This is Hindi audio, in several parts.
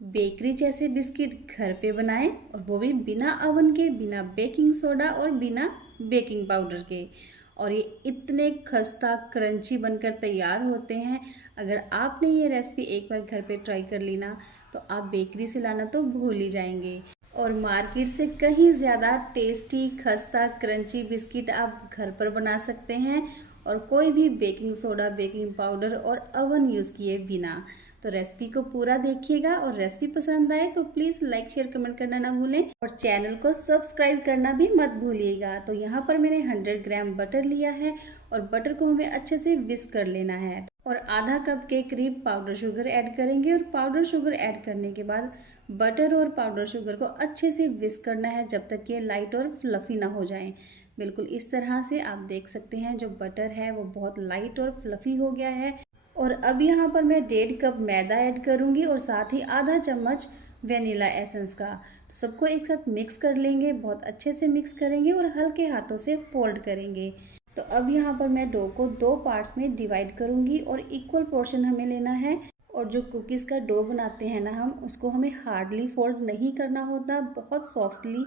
बेकरी जैसे बिस्किट घर पे बनाएं और वो भी बिना अवन के, बिना बेकिंग सोडा और बिना बेकिंग पाउडर के। और ये इतने खस्ता क्रंची बनकर तैयार होते हैं। अगर आपने ये रेसिपी एक बार घर पे ट्राई कर ली ना, तो आप बेकरी से लाना तो भूल ही जाएंगे। और मार्केट से कहीं ज़्यादा टेस्टी खस्ता क्रंची बिस्किट आप घर पर बना सकते हैं, और कोई भी बेकिंग सोडा, बेकिंग पाउडर और अवन यूज़ किए बिना। तो रेसिपी को पूरा देखिएगा, और रेसिपी पसंद आए तो प्लीज़ लाइक शेयर कमेंट करना ना भूलें, और चैनल को सब्सक्राइब करना भी मत भूलिएगा। तो यहाँ पर मैंने 100 ग्राम बटर लिया है, और बटर को हमें अच्छे से विस्क कर लेना है। और आधा कप के करीब पाउडर शुगर ऐड करेंगे, और पाउडर शुगर ऐड करने के बाद बटर और पाउडर शुगर को अच्छे से विस्क करना है जब तक ये लाइट और फ्लफी ना हो जाए। बिल्कुल इस तरह से आप देख सकते हैं जो बटर है वो बहुत लाइट और फ्लफी हो गया है। और अब यहाँ पर मैं 1.5 कप मैदा ऐड करूँगी, और साथ ही आधा चम्मच वेनिला एसेंस का। तो सबको एक साथ मिक्स कर लेंगे, बहुत अच्छे से मिक्स करेंगे और हल्के हाथों से फोल्ड करेंगे। तो अब यहाँ पर मैं डो को 2 पार्ट्स में डिवाइड करूँगी, और इक्वल पोर्शन हमें लेना है। और जो कुकीज़ का डो बनाते हैं ना हम, उसको हमें हार्डली फोल्ड नहीं करना होता, बहुत सॉफ्टली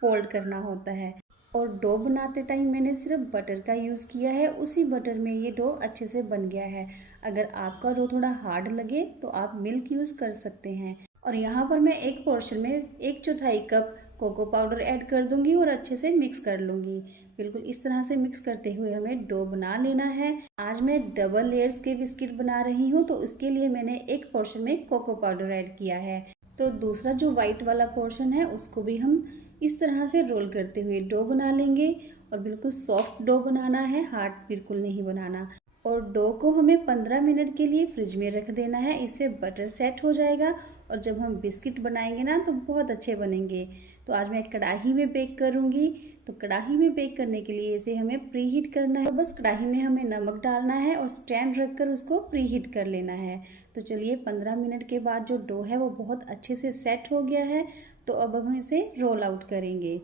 फोल्ड करना होता है। और डो बनाते टाइम मैंने सिर्फ बटर का यूज़ किया है, उसी बटर में ये डो अच्छे से बन गया है। अगर आपका डो थोड़ा हार्ड लगे तो आप मिल्क यूज़ कर सकते हैं। और यहाँ पर मैं एक पोर्शन में 1/4 कप कोको पाउडर ऐड कर दूंगी, और अच्छे से मिक्स कर लूँगी। बिल्कुल इस तरह से मिक्स करते हुए हमें डो बना लेना है। आज मैं डबल लेयर्स के बिस्किट बना रही हूँ, तो इसके लिए मैंने एक पोर्शन में कोको पाउडर ऐड किया है। तो दूसरा जो वाइट वाला पोर्शन है उसको भी हम इस तरह से रोल करते हुए डो बना लेंगे। और बिल्कुल सॉफ्ट डो बनाना है, हार्ड बिल्कुल नहीं बनाना। और डो को हमें 15 मिनट के लिए फ्रिज में रख देना है, इससे बटर सेट हो जाएगा, और जब हम बिस्किट बनाएंगे ना तो बहुत अच्छे बनेंगे। तो आज मैं कढ़ाई में बेक करूँगी। तो कढ़ाई में बेक करने के लिए इसे हमें प्री हीट करना है। तो बस कढ़ाई में हमें नमक डालना है और स्टैंड रखकर उसको प्री हीट कर लेना है। तो चलिए 15 मिनट के बाद जो डो है वो बहुत अच्छे से सेट हो गया है। तो अब हम इसे रोल आउट करेंगे।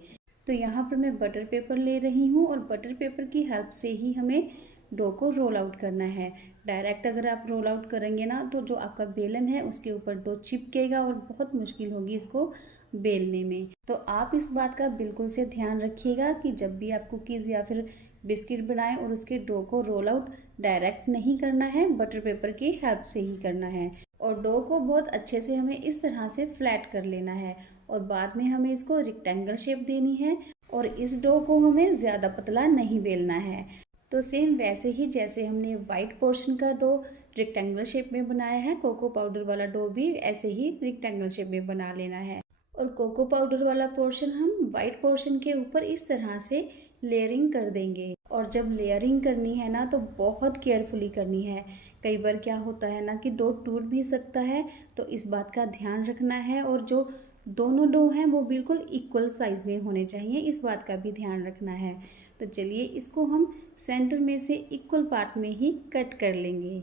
तो यहाँ पर मैं बटर पेपर ले रही हूँ, और बटर पेपर की हेल्प से ही हमें डो को रोल आउट करना है। डायरेक्ट अगर आप रोल आउट करेंगे ना तो जो आपका बेलन है उसके ऊपर डो चिपकेगा, और बहुत मुश्किल होगी इसको बेलने में। तो आप इस बात का बिल्कुल से ध्यान रखिएगा कि जब भी आप कुकीज़ या फिर बिस्किट बनाएं और उसके डो को रोल आउट डायरेक्ट नहीं करना है, बटर पेपर की हेल्प से ही करना है। और डो को बहुत अच्छे से हमें इस तरह से फ्लैट कर लेना है, और बाद में हमें इसको रेक्टेंगल शेप देनी है। और इस डो को हमें ज़्यादा पतला नहीं बेलना है। तो सेम वैसे ही जैसे हमने वाइट पोर्शन का डो रेक्टेंगल शेप में बनाया है, कोको पाउडर वाला डो भी ऐसे ही रेक्टेंगल शेप में बना लेना है। और कोको पाउडर वाला पोर्शन हम वाइट पोर्शन के ऊपर इस तरह से लेयरिंग कर देंगे। और जब लेयरिंग करनी है ना तो बहुत केयरफुली करनी है। कई बार क्या होता है ना कि डो टूट भी सकता है, तो इस बात का ध्यान रखना है। और जो दोनों डो हैं वो बिल्कुल इक्वल साइज में होने चाहिए, इस बात का भी ध्यान रखना है। तो चलिए इसको हम सेंटर में से इक्वल पार्ट में ही कट कर लेंगे।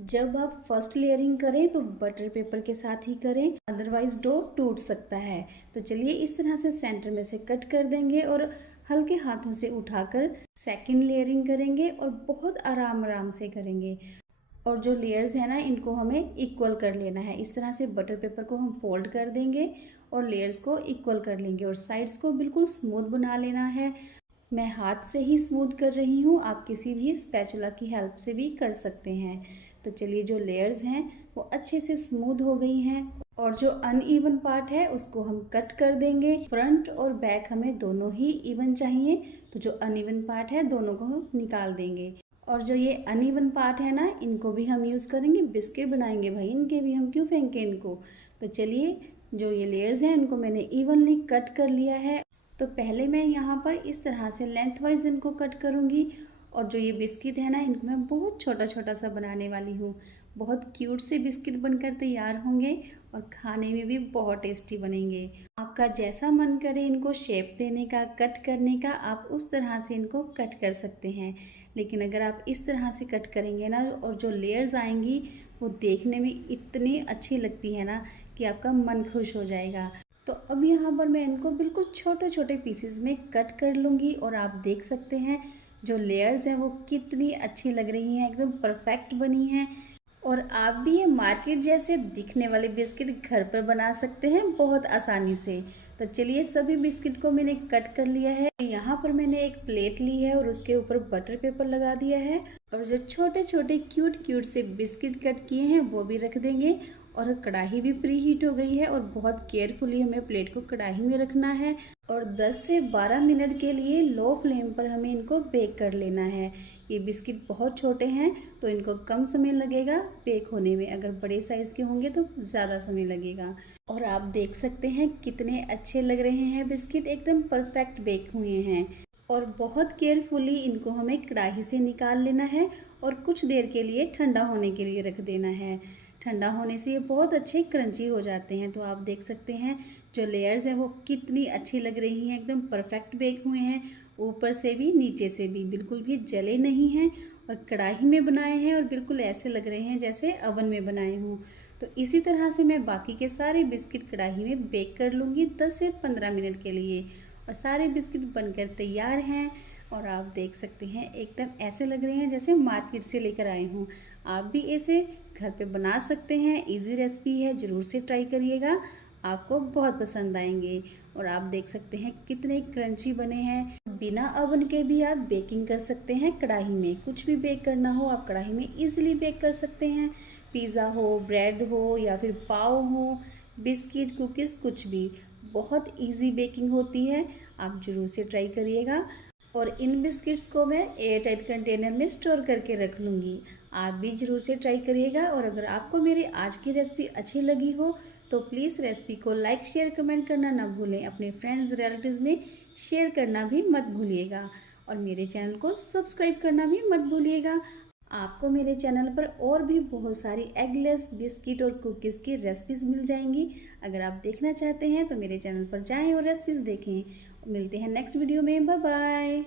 जब आप फर्स्ट लेयरिंग करें तो बटर पेपर के साथ ही करें, अदरवाइज डो टूट सकता है। तो चलिए इस तरह से सेंटर में से कट कर देंगे, और हल्के हाथों से उठाकर सेकंड लेयरिंग करेंगे, और बहुत आराम आराम से करेंगे। और जो लेयर्स है ना इनको हमें इक्वल कर लेना है। इस तरह से बटर पेपर को हम फोल्ड कर देंगे और लेयर्स को इक्वल कर लेंगे, और साइड्स को बिल्कुल स्मूथ बना लेना है। मैं हाथ से ही स्मूथ कर रही हूँ, आप किसी भी स्पैचुला की हेल्प से भी कर सकते हैं। तो चलिए जो लेयर्स हैं वो अच्छे से स्मूथ हो गई हैं, और जो अनइवन पार्ट है उसको हम कट कर देंगे। फ्रंट और बैक हमें दोनों ही इवन चाहिए, तो जो अनइवन पार्ट है दोनों को हम निकाल देंगे। और जो ये अनइवन पार्ट है ना इनको भी हम यूज़ करेंगे, बिस्किट बनाएंगे भाई, इनके भी हम क्यों फेंकें इनको। तो चलिए जो ये लेयर्स हैं इनको मैंने इवनली कट कर लिया है। तो पहले मैं यहाँ पर इस तरह से लेंथ वाइज इनको कट करूँगी, और जो ये बिस्किट है ना इनको मैं बहुत छोटा छोटा सा बनाने वाली हूँ। बहुत क्यूट से बिस्किट बनकर तैयार होंगे, और खाने में भी बहुत टेस्टी बनेंगे। आपका जैसा मन करे इनको शेप देने का, कट करने का, आप उस तरह से इनको कट कर सकते हैं। लेकिन अगर आप इस तरह से कट करेंगे ना, और जो लेयर्स आएंगी वो देखने में इतनी अच्छी लगती है ना कि आपका मन खुश हो जाएगा। तो अब यहाँ पर मैं इनको बिल्कुल छोटे छोटे पीसेस में कट कर लूँगी, और आप देख सकते हैं जो लेयर्स हैं वो कितनी अच्छी लग रही हैं, एकदम परफेक्ट बनी हैं। और आप भी ये मार्केट जैसे दिखने वाले बिस्किट घर पर बना सकते हैं बहुत आसानी से। तो चलिए, सभी बिस्किट को मैंने कट कर लिया है। यहाँ पर मैंने एक प्लेट ली है और उसके ऊपर बटर पेपर लगा दिया है और जो छोटे छोटे क्यूट क्यूट से बिस्किट कट किए हैं वो भी रख देंगे। और कढ़ाई भी प्री हीट हो गई है और बहुत केयरफुली हमें प्लेट को कढ़ाई में रखना है और 10 से 12 मिनट के लिए लो फ्लेम पर हमें इनको बेक कर लेना है। ये बिस्किट बहुत छोटे हैं तो इनको कम समय लगेगा बेक होने में, अगर बड़े साइज़ के होंगे तो ज़्यादा समय लगेगा। और आप देख सकते हैं कितने अच्छे लग रहे हैं बिस्किट, एकदम परफेक्ट बेक हुए हैं। और बहुत केयरफुली इनको हमें कढ़ाई से निकाल लेना है और कुछ देर के लिए ठंडा होने के लिए रख देना है। ठंडा होने से ये बहुत अच्छे क्रंची हो जाते हैं। तो आप देख सकते हैं जो लेयर्स हैं वो कितनी अच्छी लग रही हैं, एकदम परफेक्ट बेक हुए हैं, ऊपर से भी नीचे से भी बिल्कुल भी जले नहीं हैं और कढ़ाई में बनाए हैं और बिल्कुल ऐसे लग रहे हैं जैसे ओवन में बनाए हों। तो इसी तरह से मैं बाकी के सारे बिस्किट कढ़ाई में बेक कर लूँगी 10 से 15 मिनट के लिए। और सारे बिस्किट बनकर तैयार हैं और आप देख सकते हैं एकदम ऐसे लग रहे हैं जैसे मार्केट से लेकर आए हों। आप भी ऐसे घर पे बना सकते हैं, इजी रेसिपी है, ज़रूर से ट्राई करिएगा, आपको बहुत पसंद आएंगे। और आप देख सकते हैं कितने क्रंची बने हैं। बिना ओवन के भी आप बेकिंग कर सकते हैं कढ़ाई में, कुछ भी बेक करना हो आप कढ़ाई में इजीली बेक कर सकते हैं। पिज़्ज़ा हो, ब्रेड हो या फिर पाव हो, बिस्किट, कुकीज़, कुछ भी, बहुत इजी बेकिंग होती है। आप ज़रूर से ट्राई करिएगा। और इन बिस्किट्स को मैं एयर टाइट कंटेनर में स्टोर करके रख लूँगी। आप भी ज़रूर से ट्राई करिएगा। और अगर आपको मेरी आज की रेसिपी अच्छी लगी हो तो प्लीज़ रेसिपी को लाइक, शेयर, कमेंट करना ना भूलें। अपने फ्रेंड्स, रिलेटिव्स में शेयर करना भी मत भूलिएगा और मेरे चैनल को सब्सक्राइब करना भी मत भूलिएगा। आपको मेरे चैनल पर और भी बहुत सारी एगलेस बिस्किट और कुकीज़ की रेसिपीज़ मिल जाएंगी। अगर आप देखना चाहते हैं तो मेरे चैनल पर जाएं और रेसिपीज़ देखें। मिलते हैं नेक्स्ट वीडियो में। Bye bye.